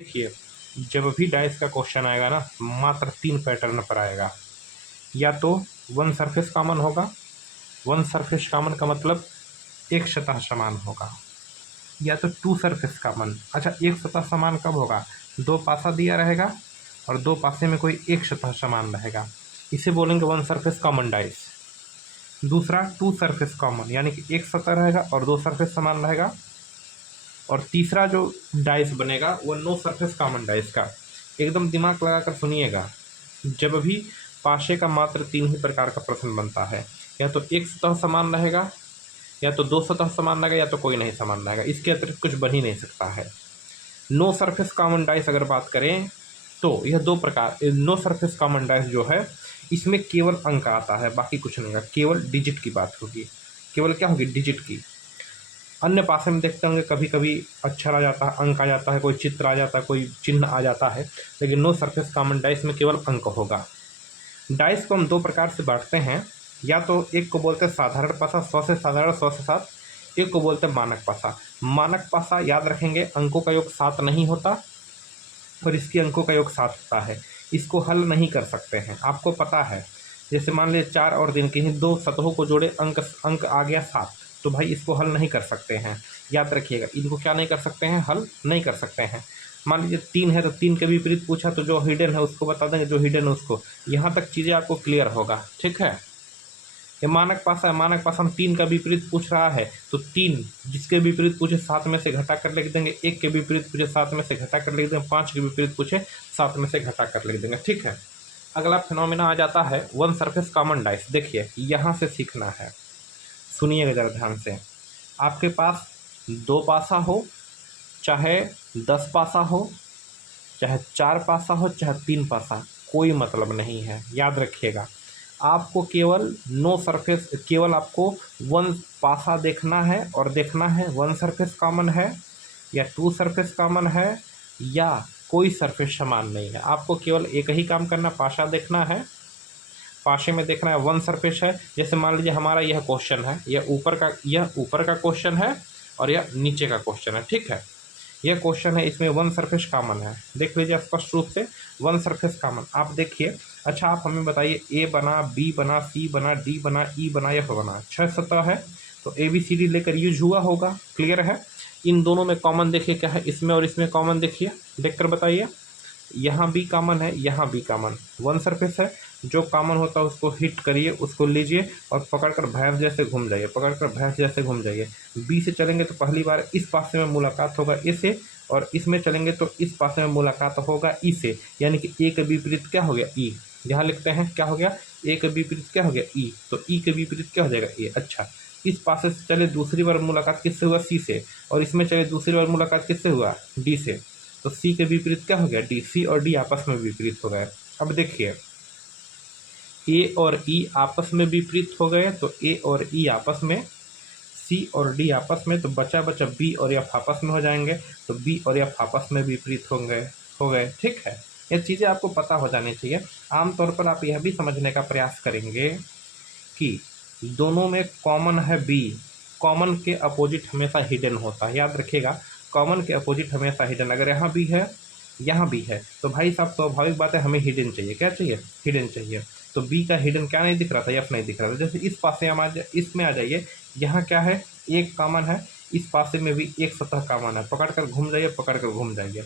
देखिए, जब भी डाइस का क्वेश्चन आएगा ना, मात्र 3 पैटर्न पर आएगा। या तो वन सरफेस कॉमन होगा, वन सरफेस कॉमन का मतलब एक सतह समान होगा, या तो टू सरफेस कॉमन। अच्छा, एक सतह समान कब होगा? दो पासा दिया रहेगा और दो पासे में कोई एक सतह समान रहेगा, इसे बोलेंगे वन सरफेस कॉमन डाइस। दूसरा टू सरफेस कॉमन, यानी कि एक सतह रहेगा और दो सरफेस समान रहेगा। और तीसरा जो डाइस बनेगा वो नो सरफेस कॉमन डाइस का। एकदम दिमाग लगाकर सुनिएगा, जब भी पाशे का मात्र 3 ही प्रकार का प्रश्न बनता है, या तो एक सतह समान रहेगा, या तो दो सतह समान रहेगा, या तो कोई नहीं समान रहेगा। इसके अतिरिक्त कुछ बन ही नहीं सकता है। नो सरफेस कॉमन डाइस अगर बात करें तो यह दो प्रकार, नो सरफेस कॉमन डाइस जो है इसमें केवल अंक आता है, बाकी कुछ नहीं है, केवल डिजिट की बात होगी। केवल क्या होगी? डिजिट की। अन्य पासे में देखते होंगे कभी कभी अक्षर आ जाता है, अंक आ जाता है, कोई चित्र आ जाता है, कोई चिन्ह आ जाता है, लेकिन नो सरफेस कॉमन डाइस में केवल अंक होगा। डाइस को हम दो प्रकार से बांटते हैं, या तो एक को बोलते हैं साधारण पासा, 100 से साधारण, 100 से 7। एक को बोलते हैं मानक पासा। मानक पासा याद रखेंगे, अंकों का योग 7 नहीं होता और इसके अंकों का योग 7 होता है। इसको हल नहीं कर सकते हैं, आपको पता है। जैसे मान लीजिए 4 और दिन की ही दो सतहों को जोड़े, अंक आ गया 7, तो भाई इसको हल नहीं कर सकते हैं। याद रखिएगा, इनको क्या नहीं कर सकते हैं? हल नहीं कर सकते हैं। मान लीजिए 3 है तो 3 के विपरीत पूछा तो जो हिडन है उसको बता देंगे, जो हिडन है उसको। यहाँ तक चीज़ें आपको क्लियर होगा, ठीक है। ये मानक पासा है, मानक पासा में 3 का विपरीत पूछ रहा है तो 3 जिसके विपरीत पूछे 7 में से घटा कर लिख देंगे, 1 के विपरीत पूछे 7 में से घटा कर लिख देंगे, 5 के विपरीत पूछे 7 में से घटा कर लिख देंगे, ठीक है। अगला फिनोमिना आ जाता है वन सरफेस कॉमन डाइस। देखिए, यहाँ से सीखना है, सुनिएगा जरा ध्यान से। आपके पास 2 पासा हो, चाहे 10 पासा हो, चाहे 4 पासा हो, चाहे 3 पासा, कोई मतलब नहीं है। याद रखिएगा, आपको केवल नो सरफेस, केवल आपको वन पासा देखना है और देखना है वन सरफेस कॉमन है या टू सरफेस कॉमन है या कोई सरफेस समान नहीं है। आपको केवल एक ही काम करना, पासा देखना है, पासे में देखना है वन सरफेस है। जैसे मान लीजिए हमारा यह क्वेश्चन है, यह ऊपर का क्वेश्चन है और यह नीचे का क्वेश्चन है, ठीक है। यह क्वेश्चन है, इसमें वन सरफेस कॉमन है, देख लीजिए स्पष्ट रूप से वन सरफेस कॉमन। आप देखिए, अच्छा आप हमें बताइए, ए बना, बी बना, सी बना, डी बना, ई बना, एफ बना, 6 सतह है, तो ए बी सी डी लेकर यूज हुआ होगा, क्लियर है। इन दोनों में कॉमन देखिए क्या है, इसमें और इसमें कॉमन देखिए, देखकर बताइए। यहाँ भी कॉमन है, यहाँ भी कॉमन, वन सरफेस है। जो कॉमन होता है उसको हिट करिए, उसको लीजिए और पकड़कर भैंस जैसे घूम जाइए, पकड़कर भैंस जैसे घूम जाइए। बी से चलेंगे तो पहली बार इस पासे में मुलाकात होगा ए से, और इसमें चलेंगे तो इस पासे में मुलाकात होगा ई से, यानी कि ए के विपरीत क्या हो गया? ई। यहाँ लिखते हैं क्या हो गया? ए के विपरीत क्या हो गया? ई। तो ई के विपरीत क्या हो जाएगा? ए। अच्छा, इस पासे से चले दूसरी बार मुलाकात किससे हुआ? सी से, और इसमें चले दूसरी बार मुलाकात किससे हुआ? डी से, तो सी के विपरीत क्या हो गया? डी। सी और डी आपस में विपरीत हो गए। अब देखिए, ए और ई आपस में विपरीत हो गए, तो ए और ई आपस में, सी और डी आपस में, तो बचा बी और एफ आपस में हो जाएंगे, तो बी और एफ आपस में विपरीत हो गए, ठीक है। ये चीज़ें आपको पता हो जानी चाहिए। आमतौर पर आप यह भी समझने का प्रयास करेंगे कि दोनों में कॉमन है बी, कॉमन के अपोजिट हमेशा हिडन होता है। याद रखिएगा, कॉमन के अपोजिट हमेशा हिडन। अगर यहाँ भी है, यहाँ भी है, तो भाई साहब स्वाभाविक बात है, हमें हिडन चाहिए। क्या चाहिए? हिडन चाहिए। तो बी का हिडन क्या नहीं दिख रहा था? एफ नहीं दिख रहा था। जैसे इस पासे हम इसमें आ जाइए, यहाँ क्या है? एक कॉमन है, इस पासे में भी एक सतह कॉमन है, पकड़कर घूम जाइए, पकड़कर घूम जाइए।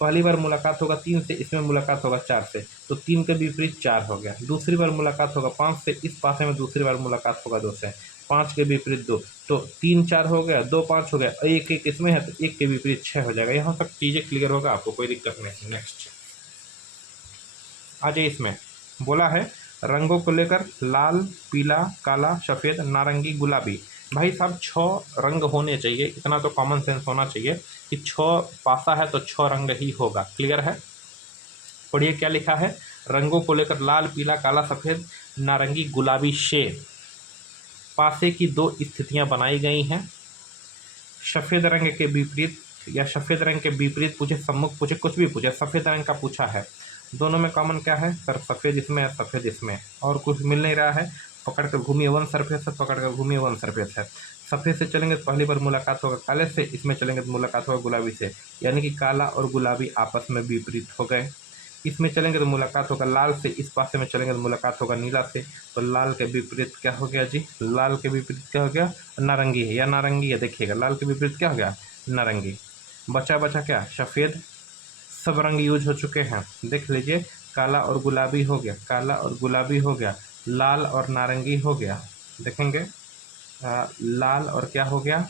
पहली बार मुलाकात होगा 3 से, इसमें मुलाकात होगा 4 से, तो 3 के विपरीत 4 हो गया। दूसरी बार मुलाकात होगा 5 से, इस पासे में दूसरी बार मुलाकात होगा 2 से, 5 के विपरीत 2, तो 3 4 हो गया, 2 5 हो गया, एक एक इसमें है तो 1 के विपरीत 6 हो जाएगा। यहाँ तक चीज़ें क्लियर होगा, आपको कोई दिक्कत नहीं। नेक्स्ट आ जाइए, इसमें बोला है रंगों को लेकर लाल, पीला, काला, सफ़ेद, नारंगी, गुलाबी। भाई साहब 6 रंग होने चाहिए, इतना तो कॉमन सेंस होना चाहिए कि 6 पासा है तो 6 रंग ही होगा, क्लियर है। पढ़िए क्या लिखा है, रंगों को लेकर लाल, पीला, काला, सफ़ेद, नारंगी, गुलाबी, शेर। पासे की 2 स्थितियां बनाई गई हैं। सफ़ेद रंग के विपरीत या सफ़ेद रंग के विपरीत पूछे, सम्मुख पूछे, कुछ भी पूछे, सफ़ेद रंग का पूछा है। दोनों में कॉमन क्या है? सर सफ़ेद इसमें है, सफ़ेद इसमें, और कुछ मिल नहीं रहा है। पकड़ कर घूमिए वन सरफेस है, पकड़ कर घूमिए वन सरफेस है। सफ़ेद से चलेंगे तो पहली बार मुलाकात होगा काले से, इसमें चलेंगे तो मुलाकात होगा गुलाबी से, यानी कि काला और गुलाबी आपस में विपरीत हो गए। इसमें चलेंगे तो मुलाकात होगा लाल से, इस पासे में चलेंगे तो मुलाकात होगा नीला से, तो लाल के विपरीत क्या हो गया जी, लाल के विपरीत क्या हो गया, नारंगी है या नारंगी है। देखिएगा लाल के विपरीत क्या हो गया, नारंगी। बचा बचा क्या, सफ़ेद। सब रंग यूज हो चुके हैं, देख लीजिए, काला और गुलाबी हो गया, काला और गुलाबी हो गया, लाल और नारंगी हो गया। देखेंगे लाल और क्या हो गया,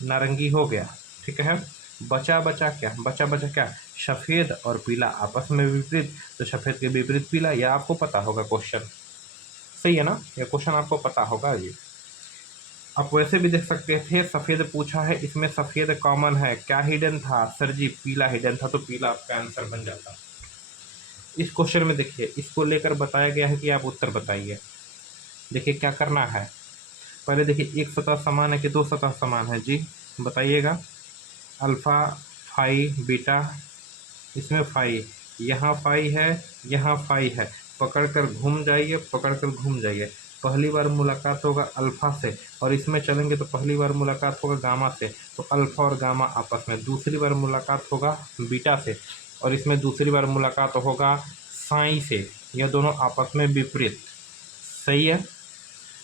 नारंगी हो गया, ठीक है। बचा बचा क्या, बचा बचा क्या, सफ़ेद और पीला आपस में विपरीत, तो सफ़ेद के विपरीत पीला, यह आपको पता होगा क्वेश्चन, सही है ना, यह क्वेश्चन आपको पता होगा। ये आप वैसे भी देख सकते थे, सफ़ेद पूछा है, इसमें सफ़ेद कॉमन है, क्या हिडन था सर जी, पीला हिडन था, तो पीला आपका आंसर बन जाता। इस क्वेश्चन में देखिए, इसको लेकर बताया गया है कि आप उत्तर बताइए। देखिए क्या करना है, पहले देखिए एक सतह समान है कि दो सतह समान है जी, बताइएगा। अल्फ़ा फाई बीटा, इसमें फाई, यहाँ फाई है, यहाँ फाई है, पकड़ कर घूम जाइए, पकड़ कर घूम जाइए। पहली बार मुलाकात होगा अल्फ़ा से, और इसमें चलेंगे तो पहली बार मुलाकात होगा गामा से, तो अल्फ़ा और गामा आपस में। दूसरी बार मुलाकात होगा बीटा से, और इसमें दूसरी बार मुलाकात होगा साई से, यह दोनों आपस में विपरीत, सही है।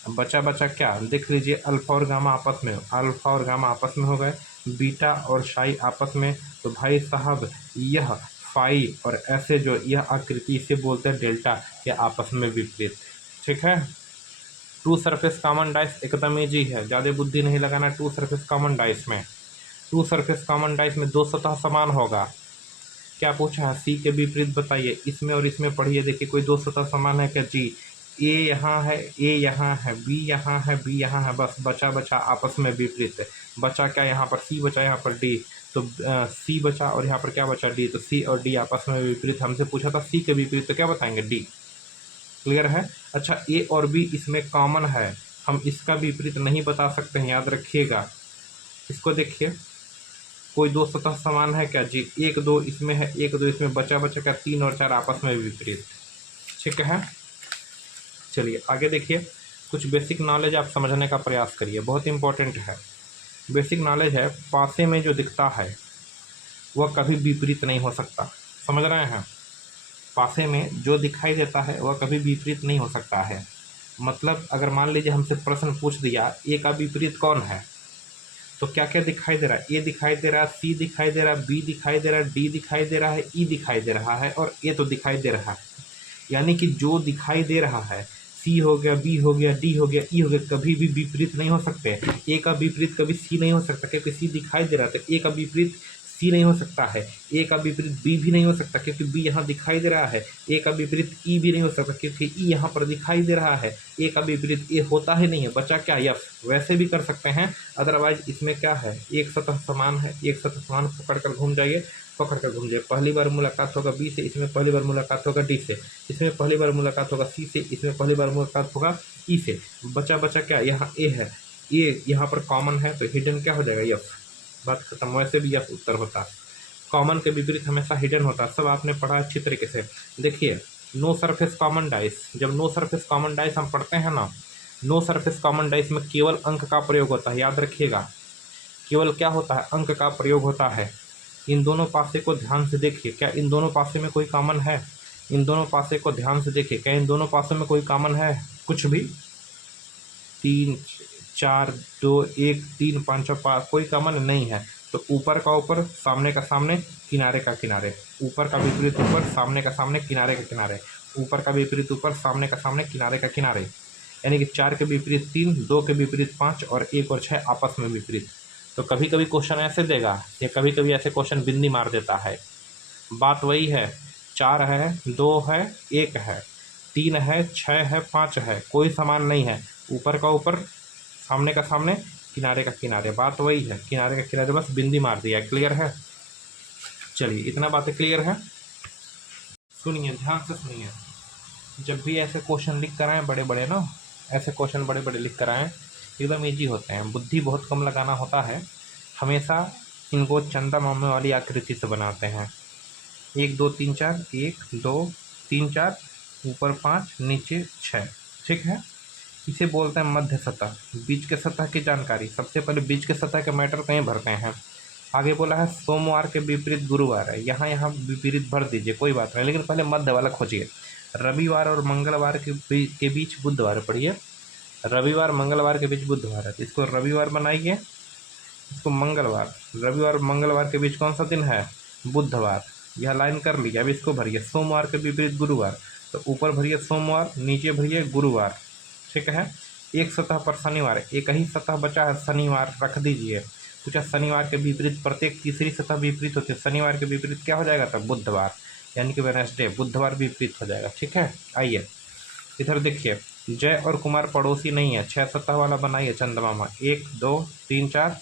बचा बचा क्या, देख लीजिए, अल्फ़ा और गामा आपस में, अल्फ़ा और गामा आपस में हो गए, बीटा और शाई आपस में, तो भाई साहब यह फाई और ऐसे जो यह आकृति इसे बोलते हैं डेल्टा, ये आपस में विपरीत, ठीक है। टू सरफेस कॉमन डाइस एकदम ईजी है, ज़्यादा बुद्धि नहीं लगाना। टू सरफेस कॉमन डाइस में, टू सरफेस कॉमन डाइस में दो सतह समान होगा। क्या पूछा है, सी के विपरीत बताइए, इसमें और इसमें पढ़िए, देखिए कोई दो सतह समान है क्या जी, ए यहाँ है, ए यहाँ है, बी यहाँ है, बी यहाँ है, बस बचा बचा आपस में विपरीत है। बचा क्या, यहाँ पर सी बचा, यहाँ पर डी, तो सी बचा और यहाँ पर क्या बचा, डी, तो सी और डी आपस में विपरीत। हमसे पूछा था सी के विपरीत, तो क्या बताएंगे, डी, क्लियर है। अच्छा ए और बी इसमें कॉमन है, हम इसका विपरीत नहीं बता सकते हैं, याद रखिएगा। इसको देखिए, कोई दो सतह समान है क्या जी, एक दो इसमें है, एक दो इसमें, बचा बचा क्या, तीन और चार आपस में विपरीत, ठीक है। चलिए आगे देखिए, कुछ बेसिक नॉलेज आप समझने का प्रयास करिए, बहुत इंपॉर्टेंट है। बेसिक नॉलेज है, पासे में जो दिखता है वह कभी विपरीत नहीं हो सकता, समझ रहे हैं। पासे में जो दिखाई देता है वह कभी विपरीत नहीं हो सकता है। मतलब अगर मान लीजिए हमसे प्रश्न पूछ दिया ए का विपरीत कौन है, तो क्या क्या दिखाई दे रहा है, ए दिखाई दे रहा है, सी दिखाई दे रहा है, बी दिखाई दे रहा है, डी दिखाई दे रहा है, ई दिखाई दे रहा है, और ए तो दिखाई दे रहा है। यानी कि जो दिखाई दे रहा है, सी हो गया, बी हो गया, डी हो गया, ई हो गया, कभी भी विपरीत नहीं हो सकते। ए का विपरीत कभी सी नहीं हो सकता, क्योंकि सी दिखाई दे रहा है, तो ए का विपरीत सी नहीं हो सकता है। ए का विपरीत बी भी नहीं हो सकता, क्योंकि बी यहाँ दिखाई दे रहा है। ए का विपरीत ई भी नहीं हो सकता, क्योंकि ई यहाँ पर दिखाई दे रहा है। ए का विपरीत ए होता ही नहीं है, बचा क्या, यफ। वैसे भी कर सकते हैं, अदरवाइज इसमें क्या है, एक सतह समान है, एक सतह समान, पकड़ कर घूम जाइए, पकड़ कर घूम जाइए। पहली बार मुलाकात होगा बी से, इसमें पहली बार मुलाकात होगा डी से, इसमें पहली बार मुलाकात होगा सी से, इसमें पहली बार मुलाकात होगा ई से। बचा बचा क्या, यहाँ ए है, ए यहाँ पर कॉमन है, तो हिडन क्या हो जाएगा, यफ, बात खत्म। वैसे भी यफ उत्तर होता है, कॉमन के विपरीत हमेशा हिडन होता है, सब आपने पढ़ा अच्छी तरीके से। देखिए नो सरफेस कॉमन डाइस, जब नो सरफेस कॉमन डाइस हम पढ़ते हैं ना, नो सरफेस कॉमन डाइस में केवल अंक का प्रयोग होता है, याद रखिएगा, केवल क्या होता है, अंक का प्रयोग होता है। इन दोनों पासे को ध्यान से देखिए, क्या इन दोनों पासे में कोई कॉमन है, इन दोनों पासे को ध्यान से देखिए, क्या इन दोनों पासे में कोई कॉमन है, कुछ भी, 3 4 2 1 3 5 5 कोई कॉमन नहीं है। तो ऊपर का ऊपर, सामने का सामने, किनारे का किनारे, ऊपर का विपरीत ऊपर, सामने का सामने, किनारे का किनारे, ऊपर का विपरीत ऊपर, सामने का सामने, किनारे का किनारे, यानी कि 4 के विपरीत 3, 2 के विपरीत 5 और 1 और 6 आपस में विपरीत। तो कभी कभी क्वेश्चन ऐसे देगा, या कभी कभी ऐसे क्वेश्चन बिंदी मार देता है। बात वही है, 4 है, 2 है, 1 है, 3 है, 6 है, 5 है, कोई समान नहीं है, ऊपर का ऊपर, सामने का सामने, किनारे का किनारे, बात वही है, किनारे का किनारे, बस बिंदी मार दिया, क्लियर है। चलिए इतना बातें क्लियर है। सुनिए ध्यान से सुनिए, जब भी ऐसे क्वेश्चन लिख कर आएँ बड़े बड़े ना, ऐसे क्वेश्चन बड़े बड़े लिख कर आएँ, एकदम ईजी होते हैं, बुद्धि बहुत कम लगाना होता है। हमेशा इनको चंदा मामे वाली आकृति से बनाते हैं, 1 2 3 4, 1 2 3 4, ऊपर 5 नीचे 6, ठीक है। इसे बोलते हैं मध्य सतह। बीच के सतह की जानकारी, सबसे पहले बीच के सतह के मैटर कहीं भरते हैं। आगे बोला है सोमवार के विपरीत गुरुवार है, यहाँ यहाँ विपरीत भर दीजिए, कोई बात नहीं, लेकिन पहले मध्य वाला खोजिए। रविवार और मंगलवार के बीच बुधवार पढ़िए। रविवार मंगलवार के बीच बुधवार है, तो इसको रविवार बनाइए, इसको मंगलवार। रविवार मंगलवार के बीच कौन सा दिन है? बुधवार। यह लाइन कर लिया। अब इसको भरिए, सोमवार के विपरीत गुरुवार, तो ऊपर भरिए सोमवार, नीचे भरिए गुरुवार। ठीक है। एक सतह पर शनिवार, एक ही सतह बचा है शनिवार, रख दीजिए। पूछा शनिवार के विपरीत प्रत्येक तीसरी सतह विपरीत होती है, शनिवार के विपरीत क्या हो जाएगा तब? बुधवार, यानी कि वेडनेसडे, बुधवार विपरीत हो जाएगा। ठीक है। आइए इधर देखिए, जय और कुमार पड़ोसी नहीं है, 6 सतह वाला बनाइए चंदमामा। 1 2 3 4,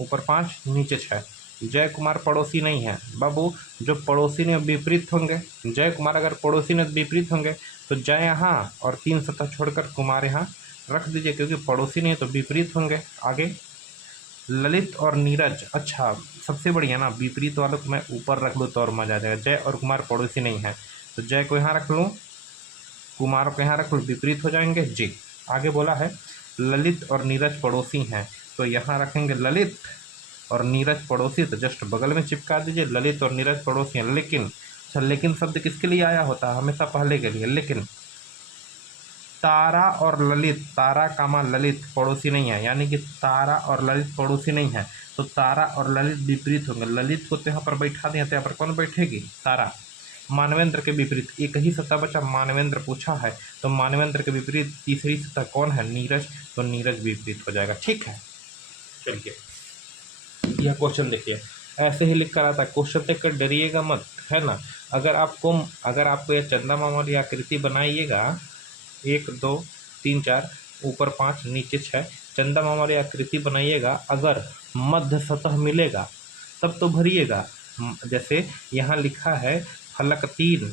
ऊपर 5 नीचे 6। जय कुमार पड़ोसी नहीं है बाबू, जो पड़ोसी ने विपरीत होंगे, जय कुमार अगर पड़ोसी ने विपरीत होंगे तो जय यहाँ और 3 सतह छोड़कर कुमार यहाँ रख दीजिए, क्योंकि पड़ोसी नहीं तो विपरीत होंगे। आगे ललित और नीरज, अच्छा सबसे बढ़िया ना, विपरीत वालों को मैं ऊपर रख लूँ तो और मजा आ जाएगा। जय और कुमार पड़ोसी नहीं है, तो जय को यहाँ रख लूँ, कुमार को यहाँ रख लूँ, विपरीत हो जाएंगे जी। आगे बोला है ललित और नीरज पड़ोसी हैं, तो यहाँ रखेंगे ललित और नीरज पड़ोसी, तो जस्ट बगल में चिपका दीजिए, ललित और नीरज पड़ोसी हैं। लेकिन अच्छा, लेकिन शब्द किसके लिए आया होता है? हमेशा पहले के लिए। लेकिन तारा और ललित, तारा कामा ललित पड़ोसी नहीं है, यानी कि तारा और ललित पड़ोसी नहीं है, तो तारा और ललित विपरीत होंगे। ललित को तो यहाँ पर बैठा दिया, तो यहाँ पर कौन बैठेगी? तारा। मानवेंद्र के विपरीत, एक ही सतह बचा, मानवेंद्र पूछा है, तो मानवेंद्र के विपरीत तीसरी सतह कौन है? नीरज, तो नीरज विपरीत हो जाएगा। ठीक है। चलिए यह क्वेश्चन देखिए, ऐसे ही लिख कर आता है, क्वेश्चन देख कर डरिएगा मत, है ना। अगर आपको यह चंदा मामा की आकृति बनाइएगा, 1 2 3 4, ऊपर 5 नीचे 6, चंदा मामा की आकृति बनाइएगा, अगर मध्य सतह मिलेगा तब तो भरिएगा। जैसे यहाँ लिखा है फलक 3,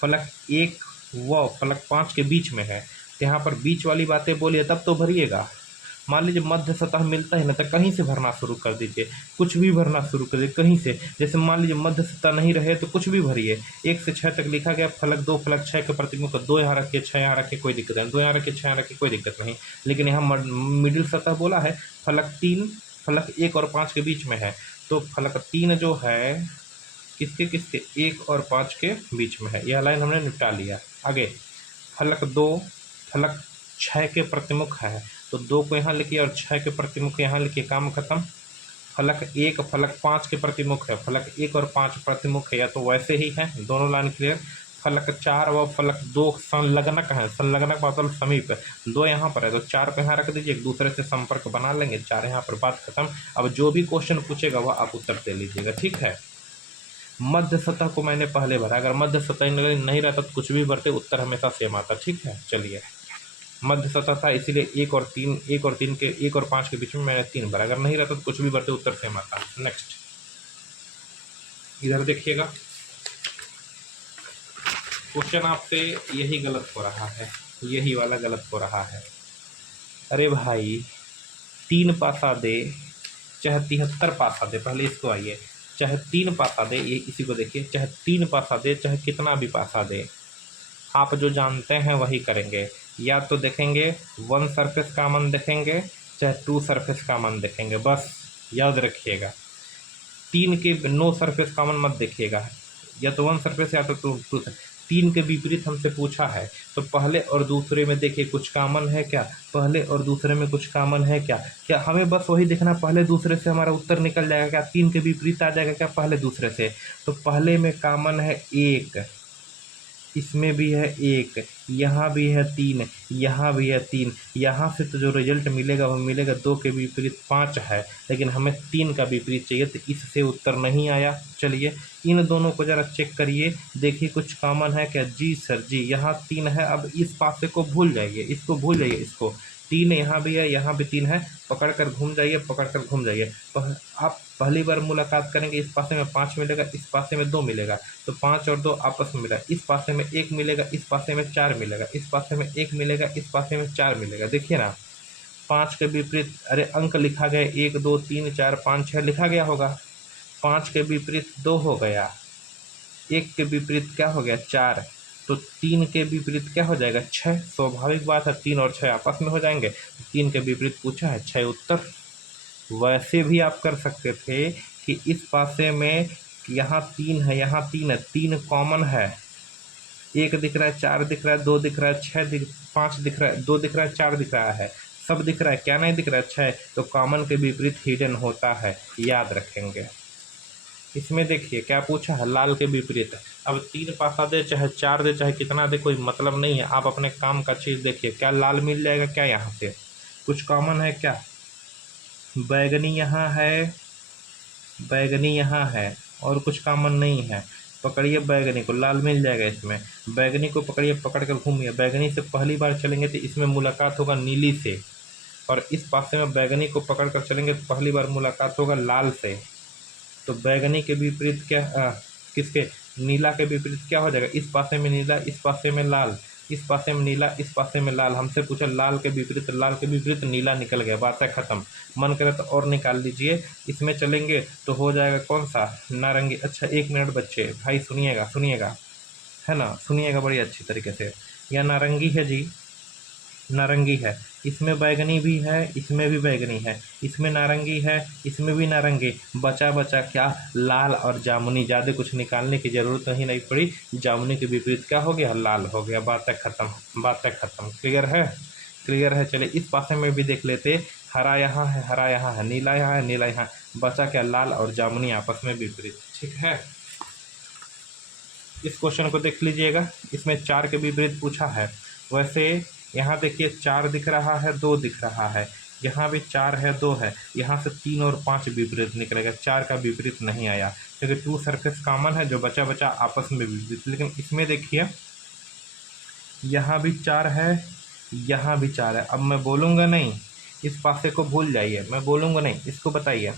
फलक 1 व फलक 5 के बीच में है, तो यहाँ पर बीच वाली बातें बोलिए तब तो भरिएगा। मान लीजिए मध्य सतह मिलता है ना, तो कहीं से भरना शुरू कर दीजिए, कुछ भी भरना शुरू कर दीजिए कहीं से। जैसे मान लीजिए मध्य सतह नहीं रहे तो कुछ भी भरिए। 1 से 6 तक लिखा गया, फलक 2 फलक 6 के प्रतिमुख 2 यहाँ रखिए, 6 यहाँ रखिए, कोई दिक्कत नहीं, 2 यहाँ रखिए, 6 यहाँ रखिए, कोई दिक्कत नहीं। लेकिन यहाँ मिडिल सतह बोला है, फलक 3 फलक 1 और 5 के बीच में है, तो फलक 3 जो है किसके 1 और 5 के बीच में है। यह लाइन हमने निपटा लिया। आगे फलक 2 फलक 6 के प्रतिमुख है, तो 2 को यहाँ लिखिए और 6 के प्रतिमुख यहाँ लिखिए, काम खत्म। फलक 1 फलक 5 के प्रतिमुख है, फलक 1 और 5 प्रतिमुख है, या तो वैसे ही है, दोनों लाइन क्लियर। फलक 4 व फलक 2 संलग्नक है, संलग्नक मतलब समीप, 2 यहाँ पर है, तो 4 को यहाँ रख दीजिए, एक दूसरे से संपर्क बना लेंगे, 4 यहाँ पर, बात खत्म। अब जो भी क्वेश्चन पूछेगा वह आप उत्तर दे लीजिएगा। ठीक है। मध्य सतह को मैंने पहले भरा, अगर मध्य सतह नहीं रहता तो कुछ भी भरते, उत्तर हमेशा सेम आता। ठीक है। चलिए मध्य सतह था, इसीलिए 1 और 5 के बीच में मैंने 3 भरा, अगर नहीं रहता तो कुछ भी भरते उत्तर सेम आता। नेक्स्ट इधर देखिएगा, क्वेश्चन आपसे यही गलत हो रहा है, यही वाला गलत हो रहा है। अरे भाई 3 पासा दे चाहे 73 पासा दे, पहले इसको आइए, चाहे 3 पासा दे, ये इसी को देखिए, चाहे 3 पासा दे, चाहे कितना भी पासा दे, आप जो जानते हैं वही करेंगे। या तो देखेंगे 1 सरफेस कॉमन देखेंगे, चाहे 2 सरफेस कॉमन देखेंगे, बस याद रखिएगा। 3 के नो सरफेस कॉमन मत देखिएगा, या तो 1 सरफेस या तो 2। 3 के विपरीत हमसे पूछा है, तो पहले और दूसरे में देखिए कुछ कॉमन है क्या, पहले और दूसरे में कुछ कॉमन है क्या, क्या हमें बस वही देखना, पहले दूसरे से हमारा उत्तर निकल जाएगा क्या, 3 के विपरीत आ जाएगा क्या पहले दूसरे से। तो पहले में कॉमन है 1, इसमें भी है 1, यहाँ भी है 3, यहाँ भी है 3, यहाँ से तो जो रिजल्ट मिलेगा वो मिलेगा 2 के विपरीत 5 है, लेकिन हमें 3 का विपरीत चाहिए, तो इससे उत्तर नहीं आया। चलिए इन दोनों को ज़रा चेक करिए, देखिए कुछ कॉमन है क्या। जी सर जी, यहाँ 3 है। अब इस पासे को भूल जाइए, इसको भूल जाइए, इसको 3 यहाँ भी है, यहाँ भी 3 है, पकड़ कर घूम जाइए, पकड़ कर घूम जाइए। आप पहली बार मुलाकात करेंगे, इस पासे में 5 मिलेगा, इस पासे में 2 मिलेगा, तो 5 और 2 आपस में मिला, इस पासे में 1 मिलेगा, इस पासे में 4 मिलेगा, इस पासे में 1 मिलेगा, इस पासे में 4 मिलेगा। देखिए ना 5 के विपरीत, अरे अंक लिखा गया 1 2 3 4 5 6 लिखा गया होगा, 5 के विपरीत 2 हो गया, 1 के विपरीत क्या हो गया 4, तो 3 के विपरीत क्या हो जाएगा 6। स्वाभाविक बात है 3 और 6 आपस में हो जाएंगे। 3 के विपरीत पूछा है 6 उत्तर। वैसे भी आप कर सकते थे कि इस पासे में यहाँ 3 है, यहाँ 3 है, 3 कॉमन है, 1 दिख रहा है, 4 दिख रहा है, 2 दिख रहा है, 5 दिख रहा है, 2 दिख रहा है, 4 दिख रहा है, सब दिख रहा है, क्या नहीं दिख रहा है 6। तो कॉमन के विपरीत हिडन होता है, याद रखेंगे। इसमें देखिए क्या पूछा है, लाल के विपरीत। अब 3 पासा दे चाहे 4 दे चाहे कितना दे कोई मतलब नहीं है, आप अपने काम का चीज़ देखिए। क्या लाल मिल जाएगा क्या यहाँ से, कुछ कॉमन है क्या? बैगनी यहाँ है, बैगनी यहाँ है, और कुछ कॉमन नहीं है। पकड़िए बैगनी को, लाल मिल जाएगा इसमें। बैगनी को पकड़िए, पकड़ कर घूमिए। बैगनी से पहली बार चलेंगे तो इसमें मुलाकात होगा नीली से, और इस पासे में बैगनी को पकड़ कर चलेंगे तो पहली बार मुलाकात होगा लाल से। तो बैगनी के विपरीत क्या किसके, नीला के विपरीत क्या हो जाएगा, इस पासे में नीला, इस पासे में लाल, इस पासे में नीला, इस पासे में लाल। हमसे पूछा लाल के विपरीत, लाल के विपरीत नीला निकल गया, बात है ख़त्म। मन करे तो और निकाल लीजिए। इसमें चलेंगे तो हो जाएगा कौन सा, नारंगी। अच्छा 1 मिनट बच्चे, भाई सुनिएगा सुनिएगा, है ना, सुनिएगा बड़ी अच्छी तरीके से। यह नारंगी है जी, नारंगी है। इसमें बैगनी भी है, इसमें भी बैगनी है, इसमें नारंगी है, इसमें भी नारंगी। बचा बचा क्या, लाल और जामुनी। ज़्यादा कुछ निकालने की ज़रूरत ही नहीं पड़ी। जामुनी के विपरीत क्या हो गया, लाल हो गया। बातें ख़त्म, बातें ख़त्म। क्लियर है, क्लियर है। चलिए इस पासे में भी देख लेते। हरा यहाँ है, हरा यहाँ है, नीला यहाँ है, नीला यहाँ। बचा क्या, लाल और जामुनी आपस में विपरीत। ठीक है, इस क्वेश्चन को देख लीजिएगा। इसमें 4 के विपरीत पूछा है। वैसे यहाँ देखिए 4 दिख रहा है, 2 दिख रहा है, यहाँ भी 4 है, 2 है, यहाँ से 3 और 5 विपरीत निकलेगा। 4 का विपरीत नहीं आया क्योंकि 2 सरफेस कॉमन है, जो बचा बचा आपस में विपरीत। लेकिन इसमें देखिए यहाँ भी 4 है, यहाँ भी 4 है। अब मैं बोलूँगा नहीं, इस पासे को भूल जाइए, मैं बोलूँगा नहीं, इसको बताइए।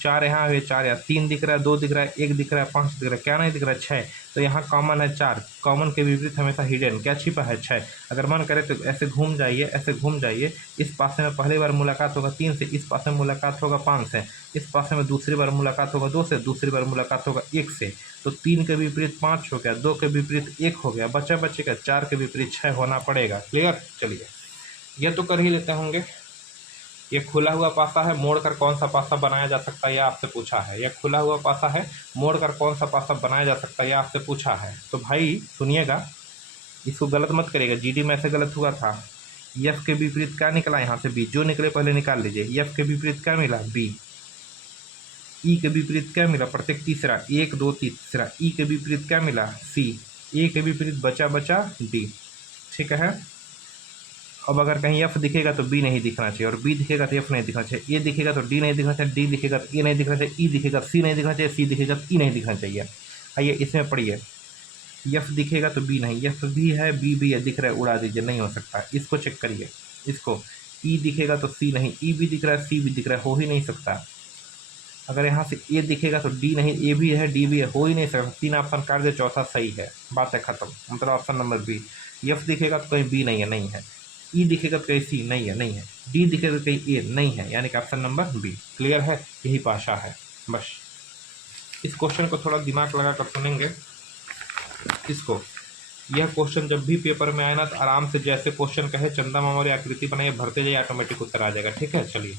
4 यहाँ है, 4 यहाँ, 3 दिख रहा है, 2 दिख रहा है, 1 दिख रहा है, 5 दिख रहा है, क्या नहीं दिख रहा है 6। तो यहाँ कॉमन है 4। कॉमन के विपरीत हमेशा हिडन क्या छिपा है, 6। अगर मन करे तो ऐसे घूम जाइए, ऐसे घूम जाइए। इस पासे में पहली बार मुलाकात होगा 3 से, इस पासे में मुलाकात होगा 5 से, इस पासे में दूसरी बार मुलाकात होगा 2 से, दूसरी बार मुलाकात होगा 1 से। तो 3 के विपरीत 5 हो गया, 2 के विपरीत 1 हो गया, बचा बचेगा 4 के विपरीत 6 होना पड़ेगा। क्लियर। चलिए ये तो कर ही लेते होंगे। ये खुला हुआ पासा है, मोड़कर कौन सा पासा बनाया जा सकता है, यह आपसे पूछा है। यह खुला हुआ पासा है, मोड़कर कौन सा पासा बनाया जा सकता है, यह आपसे पूछा है। तो भाई सुनिएगा, इसको गलत मत करिएगा। जीडी में ऐसे गलत हुआ था। एफ के विपरीत क्या निकला, यहाँ से बी। जो निकले पहले निकाल लीजिए। एफ के विपरीत क्या मिला, बी। ई के विपरीत क्या मिला, प्रत्येक तीसरा, 1 2 तीसरा। ई के विपरीत क्या मिला, सी। ए के विपरीत बचा बचा डी। ठीक है। अब अगर कहीं एफ दिखेगा तो बी नहीं दिखना चाहिए, और बी दिखेगा तो एफ नहीं दिखना चाहिए, ए दिखेगा तो डी नहीं दिखना चाहिए, डी दिखेगा तो ए नहीं दिखना चाहिए, ई दिखेगा सी नहीं दिखना चाहिए, सी दिखेगा तो ई नहीं दिखना चाहिए। आइए इसमें पढ़िए। एफ दिखेगा तो बी नहीं, एफ भी है, बी भी है, दिख रहा है, उड़ा दीजिए, नहीं हो सकता। इसको चेक करिए, इसको। ई दिखेगा तो सी नहीं, ई भी दिख रहा है, सी भी दिख रहा है, हो ही नहीं सकता। अगर यहाँ से ए दिखेगा तो डी नहीं, ए भी है, डी भी है, हो ही नहीं सकता। 3 ऑप्शन काट दे, चौथा सही है, बात है खत्म। मतलब ऑप्शन नंबर बी। एफ दिखेगा तो कहीं बी नहीं है, नहीं है। ई दिखेगा तो कहीं सी नहीं है, नहीं है। डी दिखेगा तो कहीं ए नहीं है, यानी कि ऑप्शन नंबर बी। क्लियर है, यही भाषा है बस। इस क्वेश्चन को थोड़ा दिमाग लगा कर सुनेंगे इसको। यह क्वेश्चन जब भी पेपर में आए ना तो आराम से जैसे क्वेश्चन कहे चंदा मामा आकृति बनाइए, भरते जाइए, ऑटोमेटिक उत्तर आ जाएगा। ठीक है, चलिए।